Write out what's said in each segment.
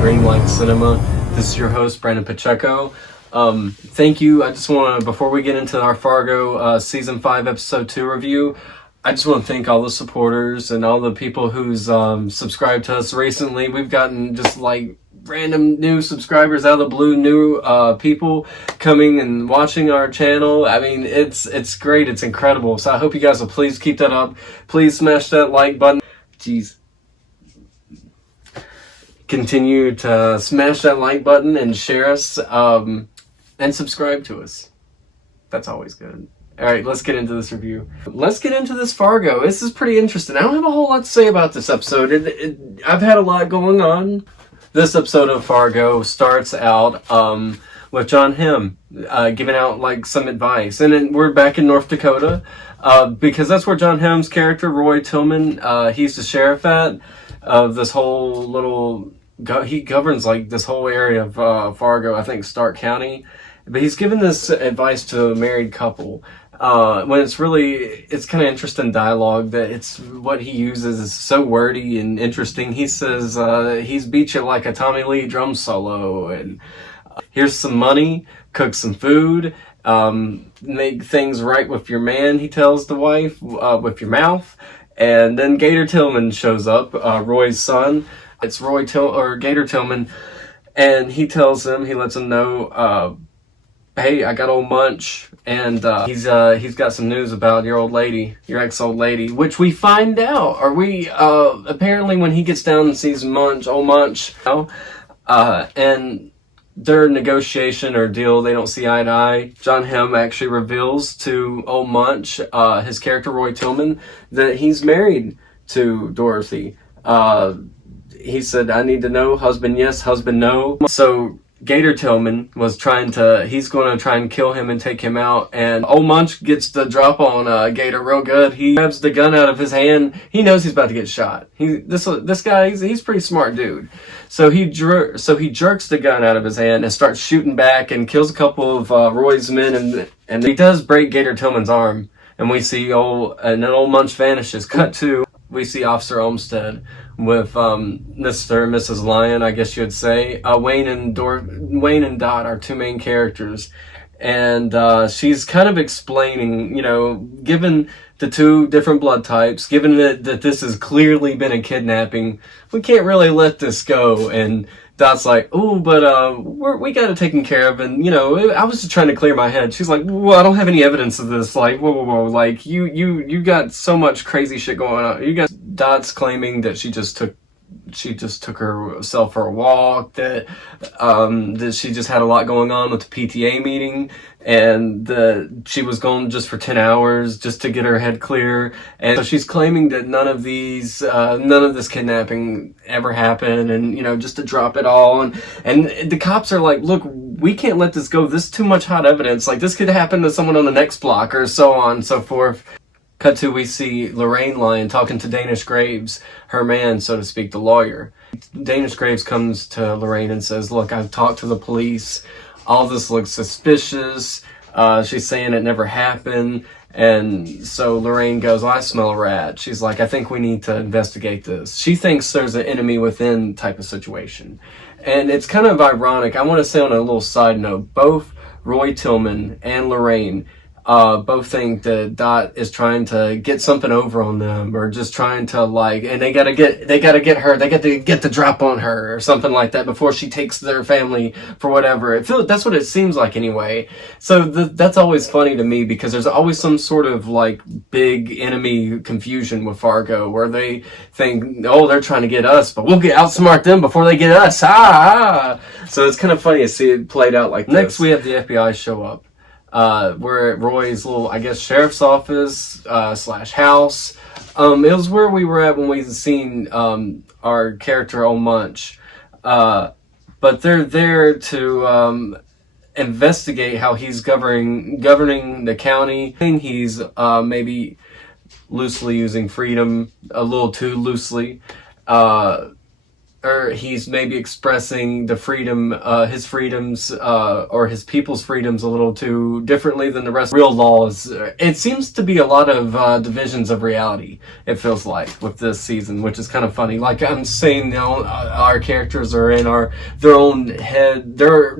Greenlight Cinema. This is your host, Brandon Pacheco. Thank you. I just want to, before we get into our Fargo Season 5, Episode 2 review, I just want to thank all the supporters and all the people who's subscribed to us recently. We've gotten just like random new subscribers out of the blue, new people coming and watching our channel. I mean, it's great. It's incredible. So I hope you guys will please keep that up. Please smash that like button. Jeez. Continue to smash that like button and share us and subscribe to us. That's always good. All right, let's get into this review. Let's get into this Fargo. This is pretty interesting. I don't have a whole lot to say about this episode. I've had a lot going on. This episode of Fargo starts out with John Hamm giving out like some advice. And then we're back in North Dakota because that's where John Hamm's character, Roy Tillman, he's the sheriff of this whole little... He governs like this whole area of Fargo, I think Stark County. But he's given this advice to a married couple. When it's kind of interesting dialogue that it's what he uses is so wordy and interesting. He says he's beat you like a Tommy Lee drum solo, and here's some money, cook some food, make things right with your man, he tells the wife, with your mouth. And then Gator Tillman shows up, Roy's son. It's Gator Tillman, and he lets him know, hey, I got old Munch, and he's got some news about your ex-old lady, which we find out, apparently when he gets down and sees old Munch, and their negotiation or deal, they don't see eye to eye. John Hamm actually reveals to old Munch, his character Roy Tillman, that he's married to Dorothy. He said, I need to know, husband yes, husband no. So Gator Tillman he's going to try and kill him and take him out. And old Munch gets the drop on Gator real good. He grabs the gun out of his hand. He knows he's about to get shot. This guy, he's a pretty smart dude. So he jerks the gun out of his hand and starts shooting back and kills a couple of Roy's men. And he does break Gator Tillman's arm. And we see and then old Munch vanishes. Cut to, we see Officer Olmsted with Mr. and Mrs. Lyon, I guess you'd say. Wayne and Dot are two main characters. And she's kind of explaining, given the two different blood types, given that this has clearly been a kidnapping, we can't really let this go. And Dot's like, oh, but we got it taken care of, and I was just trying to clear my head. She's like, well, I don't have any evidence of this. Like, whoa, like you got so much crazy shit going on. You got Dot's claiming that she just took herself for a walk, that she just had a lot going on with the PTA meeting, and that she was gone just for 10 hours just to get her head clear. And so she's claiming that none of this kidnapping ever happened, and just to drop it all. And the cops are like, look, we can't let this go. This is too much hot evidence. Like, this could happen to someone on the next block, or so on and so forth. Cut to, we see Lorraine Lyon talking to Danish Graves, her man, so to speak, the lawyer. Danish Graves comes to Lorraine and says, look, I've talked to the police. All this looks suspicious. She's saying it never happened. And so Lorraine goes, I smell a rat. She's like, I think we need to investigate this. She thinks there's an enemy within type of situation. And it's kind of ironic. I want to say on a little side note, both Roy Tillman and Lorraine both think that Dot is trying to get something over on them, or just trying to and they gotta get the drop on her or something like that before she takes their family for whatever. That's what it seems like anyway. So that's always funny to me, because there's always some sort of big enemy confusion with Fargo, where they think, oh, they're trying to get us, but we'll outsmart them before they get us. So it's kind of funny to see it played out like this. Next, we have the FBI show up. We're at Roy's little, I guess, sheriff's office, / house. It was where we were at when we seen, our character, old Munch. But they're there to, investigate how he's governing the county. He's, maybe loosely using freedom, a little too loosely. or he's maybe expressing the freedom, his freedoms, or his people's freedoms a little too differently than the rest. Real laws. It seems to be a lot of divisions of reality, it feels like, with this season, which is kind of funny. Like I'm saying now, our characters are in their own head. They're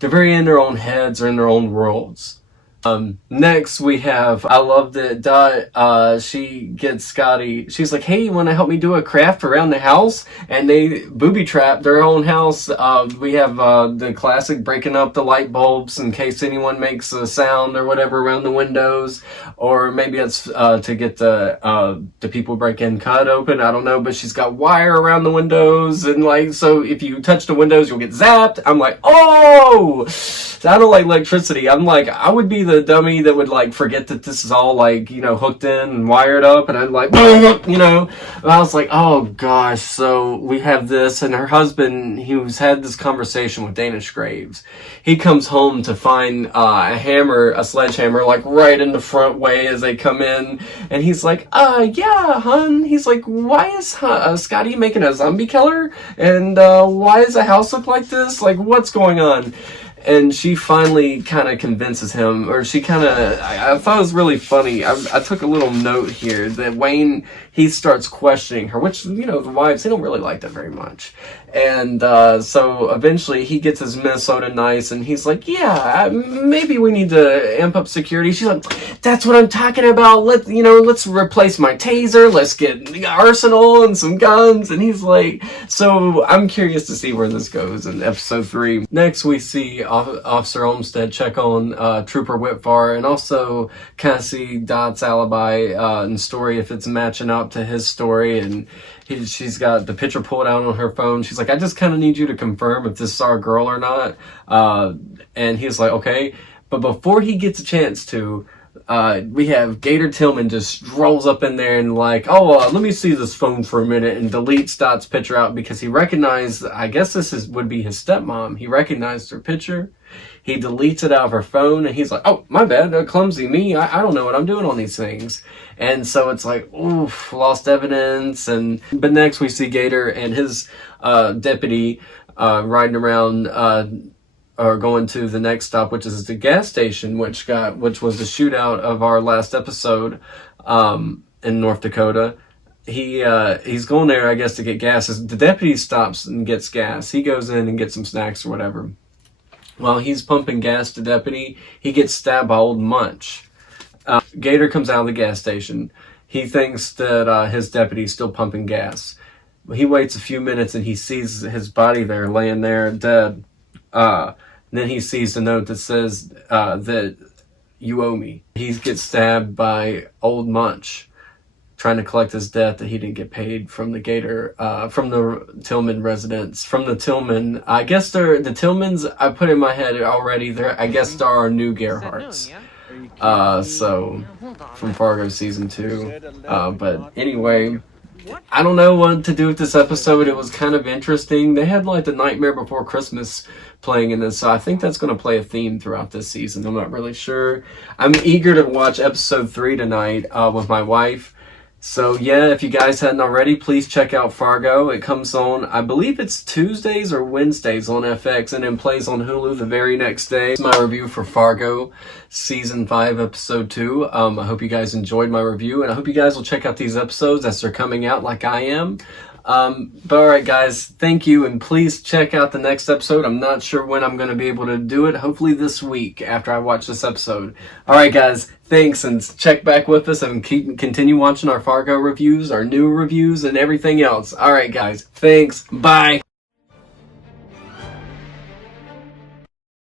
very in their own heads or in their own worlds. Next we have, I love that Dot, she gets Scotty, she's like, hey, you want to help me do a craft around the house? And they booby trap their own house. We have the classic breaking up the light bulbs in case anyone makes a sound or whatever around the windows, or maybe it's to get the people break in cut open, I don't know, but she's got wire around the windows, and like, so if you touch the windows you'll get zapped. I'm like, oh, I don't like electricity. I'm like, I would be the dummy that would like forget that this is all like, you know, hooked in and wired up, and I'd like, you know, and I was like, oh gosh. So we have this, and her husband, who's had this conversation with Danish Graves, he comes home to find a sledgehammer, like right in the front way as they come in, and he's like, yeah, hun. He's like, why is Scotty making a zombie killer? And why does the house look like this? Like, what's going on? And she finally kind of convinces him, or she kind of, I thought it was really funny. I took a little note here that Wayne, he starts questioning her, which, you know, the wives, they don't really like that very much. And so eventually he gets his Minnesota nice, and he's like, yeah, maybe we need to amp up security. She's like, that's what I'm talking about. Let's replace my taser. Let's get the arsenal and some guns. And he's like, so I'm curious to see where this goes in episode 3. Next we see Officer Olmsted check on Trooper Whitfar, and also kind of see Dot's alibi and story, if it's matching up to his story. And she's got the picture pulled out on her phone. She's like, I just kind of need you to confirm if this is our girl or not. And he's like, okay. But before he gets a chance to, we have Gator Tillman just rolls up in there and like, let me see this phone for a minute, and deletes Dot's picture out because he recognized, I guess would be his stepmom. He recognized her picture. He deletes it out of her phone, and he's like, oh, my bad, clumsy me. I don't know what I'm doing on these things. And so it's like, oof, lost evidence. But next we see Gator and his deputy riding around, or going to the next stop, which is the gas station, which was the shootout of our last episode in North Dakota. He's going there, I guess, to get gas. The deputy stops and gets gas. He goes in and gets some snacks or whatever. While he's pumping gas to deputy, he gets stabbed by Old Munch. Gator comes out of the gas station. He thinks that his deputy's still pumping gas. He waits a few minutes and he sees his body there, laying there dead. Then he sees the note that says that you owe me. He gets stabbed by Old Munch, trying to collect his debt that he didn't get paid from the Gator, from the Tillman residents. From the Tillman, I guess the Tillmans, I put in my head already, I guess there are new Gerhardts. So, from Fargo season 2. But anyway, I don't know what to do with this episode. It was kind of interesting. They had like the Nightmare Before Christmas playing in this, so I think that's going to play a theme throughout this season. I'm not really sure. I'm eager to watch episode 3 tonight with my wife. So yeah, if you guys hadn't already, please check out Fargo. It comes on, I believe it's Tuesdays or Wednesdays on FX, and then plays on Hulu the very next day. It's my review for Fargo Season 5, Episode 2. I hope you guys enjoyed my review, and I hope you guys will check out these episodes as they're coming out like I am. But alright guys, thank you, and please check out the next episode. I'm not sure when I'm going to be able to do it. Hopefully this week after I watch this episode. Alright guys, thanks, and check back with us and continue watching our Fargo reviews, our new reviews, and everything else. Alright guys, thanks, bye!